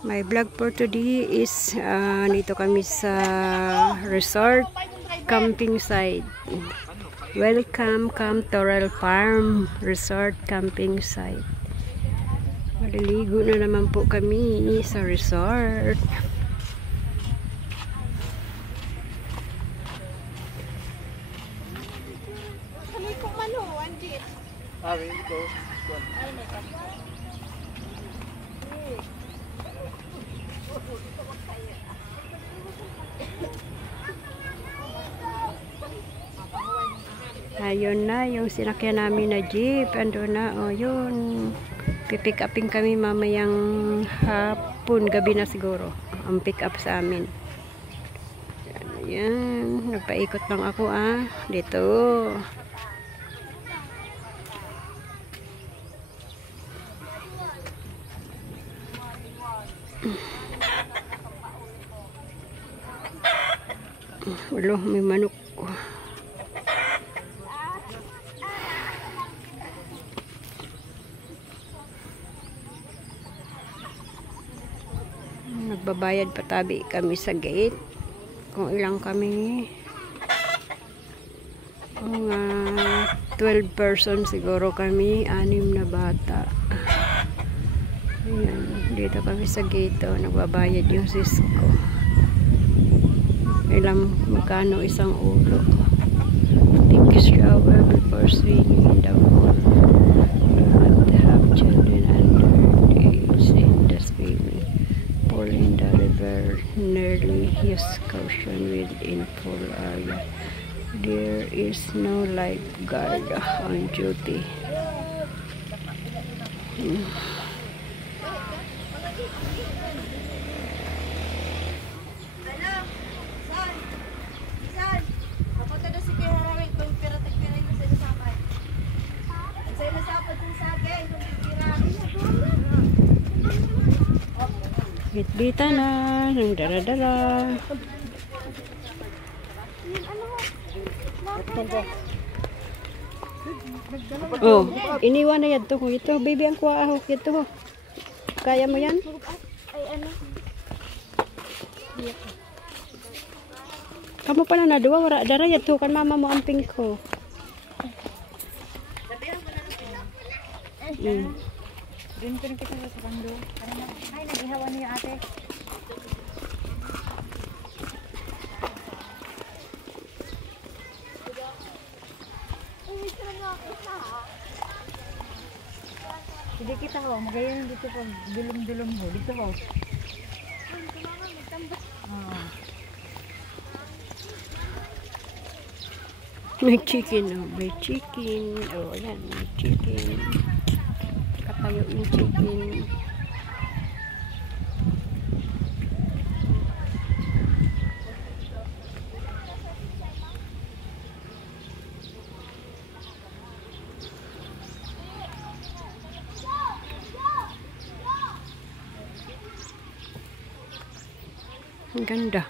My vlog for today is dito kami sa resort camping site. Welcome, come Torel Farm Resort Camping Site. Maliligo na naman po kami sa resort. Ayun na yung sinakyan namin na jeep. Ando na, o yun. Pipick upin kami mamayang hapon, gabi na siguro. Ang pick up sa amin. Ayan, nagpaikot lang ako dito. Wala, may manok. Nagbabayad patabi kami sa gate. Kung ilang kami, mga 12 person siguro kami, 6 na bata. Ayan, dito kami sa gate. Nagbabayad yung sis ko. Ilang magkano isang ulo. Take a shower before swimming in the pool. Do not have children under the age in the swimming pool in the river. Nearly use caution within pool area. There is no lifeguard on duty. Bita na ng dara-dara. Oh, iniwan na yan to. Ito, baby, ang kuha ako. Ito. Kaya mo yan? Kamu pa na dua, wala dara yan to. Kan mama mo ang pink ko. Rin kita sa kando. Ay, nag-ihawa niya ate. Hindi kita ho, magayon dito pag dulong-dulong ho. Dito ho. May chicken, may chicken. Oh, yan, may chicken. Katayo yung chicken. Ang ganda.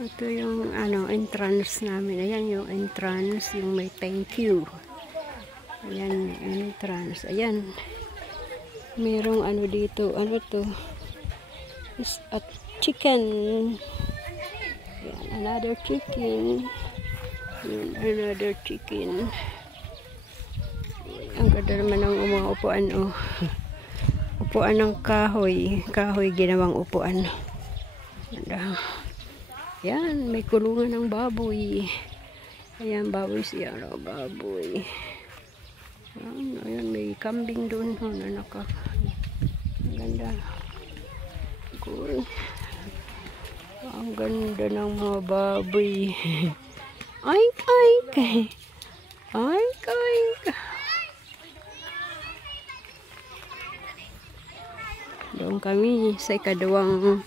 Ito yung entrance namin. Ayan yung entrance, yung may thank you. Ayan yung entrance. Ayan. Merong dito. Ano to? Is a chicken. Ayan, another chicken. Ayan, another chicken. Ang ganda naman ng mga upuan. Upuan ng kahoy. Kahoy ginawang upuan. Ganda. Yan, may kulungan ng baboy. Ayan, baboy siya. Baboy. Ayan, may kambing doon. Ang ganda. Cool. Ang ganda ng mga baboy. Oink, oink. Oink, oink. Doon kami sa ikadawang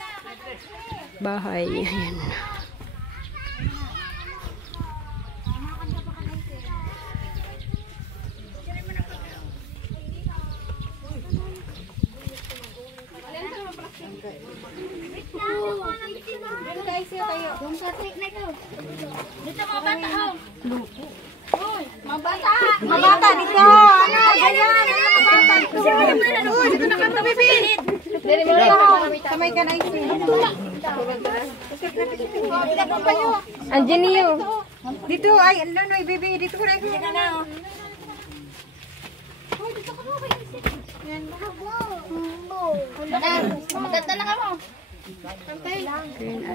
bahay. Ayan. Dito mga bata ho. Mga bata dito. Ano? Ganyan. Mga bata. Dito na kanta, baby. Kamay ka na isi. Andiyan niyo. Dito ay, ano, baby, dito ko na ito. Magdadala ka mo.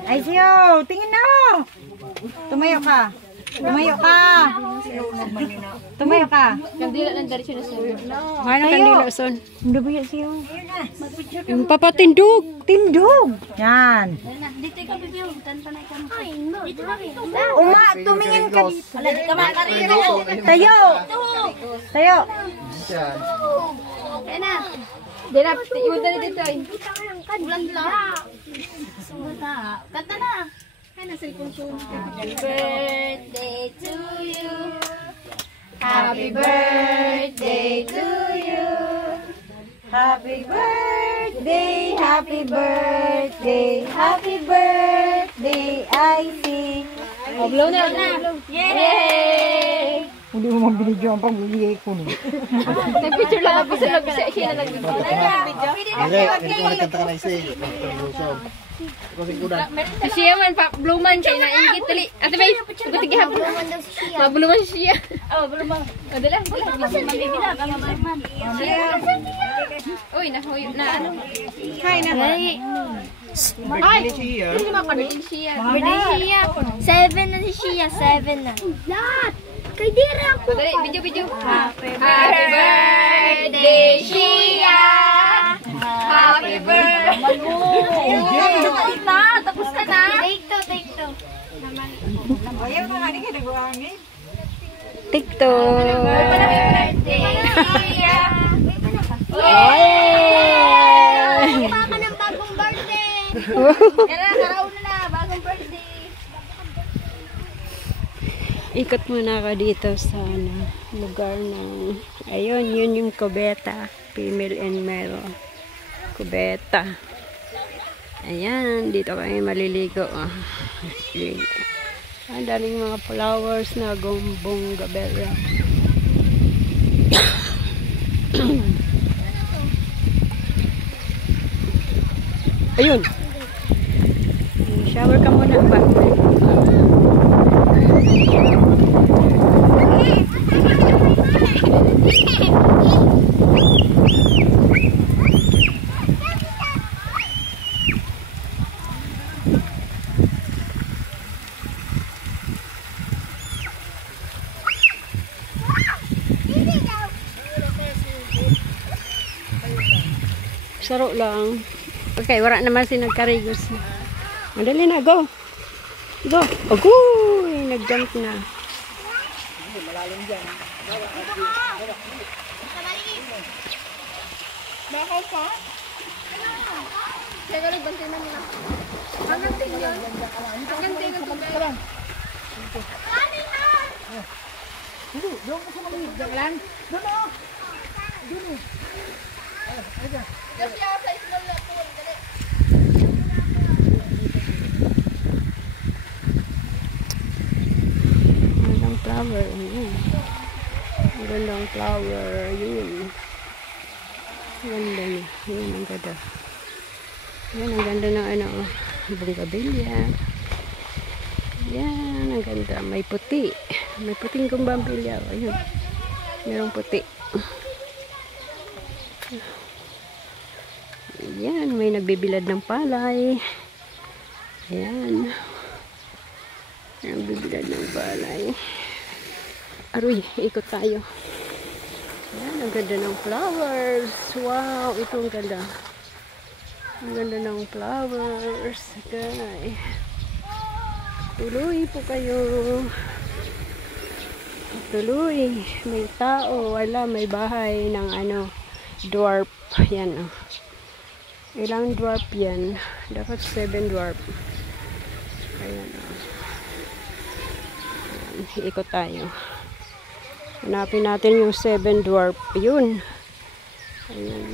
Ay, siyo, tingin na. Tumayo ka. Tumayo ka. Tumayo ka. Kandila ng diretso na siya. Ano kanila son? Hindi ba yan siyo? Yung papatindog. Tindog. Yan. Dito ka bibiyong. Tantanay ka mo. Ay, no. Dito ka bibiyong. Uma, tumingin ka dito. Wala, di ka makarito. Tayo. Tayo. Kaya na. Dila, iwan na dito eh. Ulan lang. Kanta na. Kaya na cellphone show. Happy birthday to you. Happy birthday to you. Happy birthday, happy birthday, happy birthday, I see. Oh, blow na. Yay! Hindi mo mabinidyo ang pag-iigay ko. Nag-picture lang ako sa siya na nag-video. Kanta ka na isa eh. Siya man pa bluman siya na ingit dali. Ate bay, buti gihapon. Mabluman siya. Oh, bluman. Adala. Uy, nahuyo na ano. Hi na. Ay, hindi makadali siya. Birthday siya. 7 na si siya, 7 na. Lahat. Kay dira ako. Dali, video. Happy birthday, Shia. Happy birthday. Tapos ka na. Take two. Ayaw na nga, hindi ka nag-uangin. TikTok. Happy birthday, Shia. Yay! Baka ng bagong birthday. Karaon na, bagong birthday. Ikot muna ako dito sa lugar ng, ayun, yun yung kubeta, female and male kubeta. Ayan, dito kami maliligo. Ang daling mga flowers na gumbong gabela. Ayun. Shower ka muna ba? Saro lang. Okay, wala naman si nagkarigos. Madali na, go. Go. Agoy, nag-jump na. Malalim dyan. Bakal pa? Teka lang, bantay na muna. Hanggang tingnan. Hanggang tingnan ko ba? Doon ko sa maliit. Doon lang. Doon o. Doon o. Kasi sa small na pool. Dali. Magandang flower. Yun. Magandang flower. Yun. Ganda niya. Yan ang ganda. Yan ang ganda ng ano. Bonggabilya. Yan ang ganda. May puti. May puting kumbambilya. Ayun. Merong puti. Yan. May nagbibilad ng palay. Ayan. Nagbibilad ng palay. Aroy, ikot tayo. Yan, ang ganda ng flowers. Wow, ito ang ganda. Ang ganda ng flowers. Okay. Tuloy po kayo. Tuloy. May tao. Wala, may bahay ng ano, dwarf. Yan, oh. Ilang dwarf yan? Dapat 7 dwarf. Ayan, oh. Ayan, ikot tayo. Hanapin natin yung 7 dwarf. Yun. Ayan.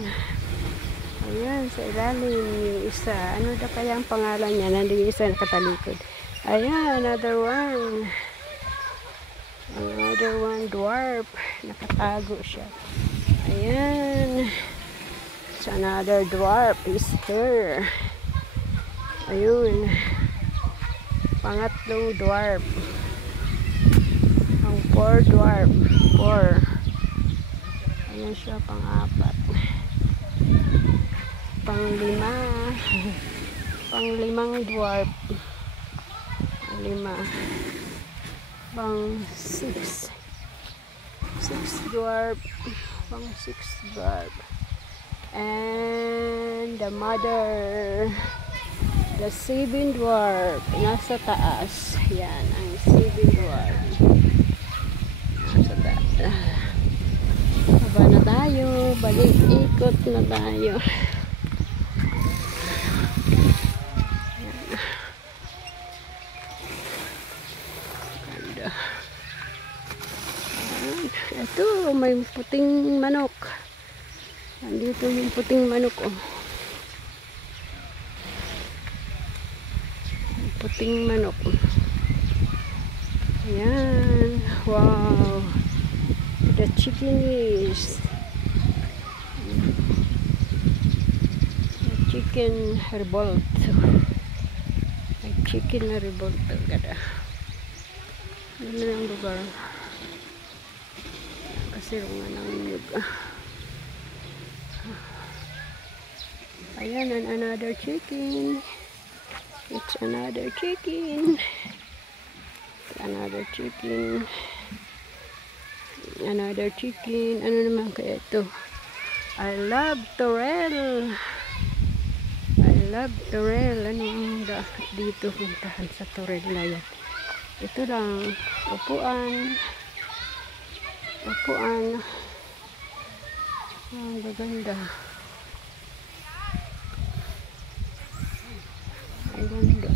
Ayan, sa ilalim yung isa. Ano na kaya ang pangalan niya? Nandun yung isa nakatalikod. Ayan, another one. Another one dwarf. Nakatago siya. Ayan. So, another dwarf is here. Ayun. Pangatlong dwarf. Ang 4 dwarf. 4. Ayan siya, pang-apat. Pang-5. Pang-5 dwarf. 5. Pang-6. 6 dwarf. Pang-6 dwarf. And the mother, the 7 dwarf, nasa taas. Yan, ang 7 dwarf. Nasa taas. Baba na tayo. Balik, ikot na tayo. Yan. Ganda. Ito, may puting manok. Andito yung puting manok, oh. Puting manok. Ayan. Wow. The chicken is the chicken revolt. Chicken revolt. Ganda. Ano na ang lugar? Kasi rungan ang lugar. Ayan, another chicken. It's another chicken. Another chicken. Another chicken. Ano naman kaya ito? I love Torel. I love Torel. Ano ang dapat dito puntahan sa Torel na yan? Ito lang. Upuan. Upuan. Ang gaganda. Ang ganda.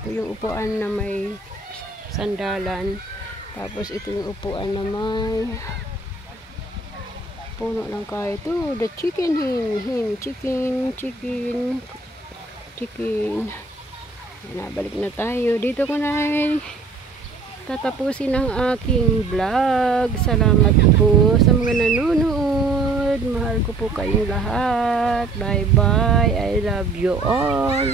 Ito yung upuan na may sandalan. Tapos ito yung upuan na may puno lang kayo. Ito, the chicken hin. Chicken. Balik na tayo. Dito ko na tatapusin ang aking vlog. Salamat po sa mga nanonood. Mahal ko po kayong lahat. Bye bye. I love you all.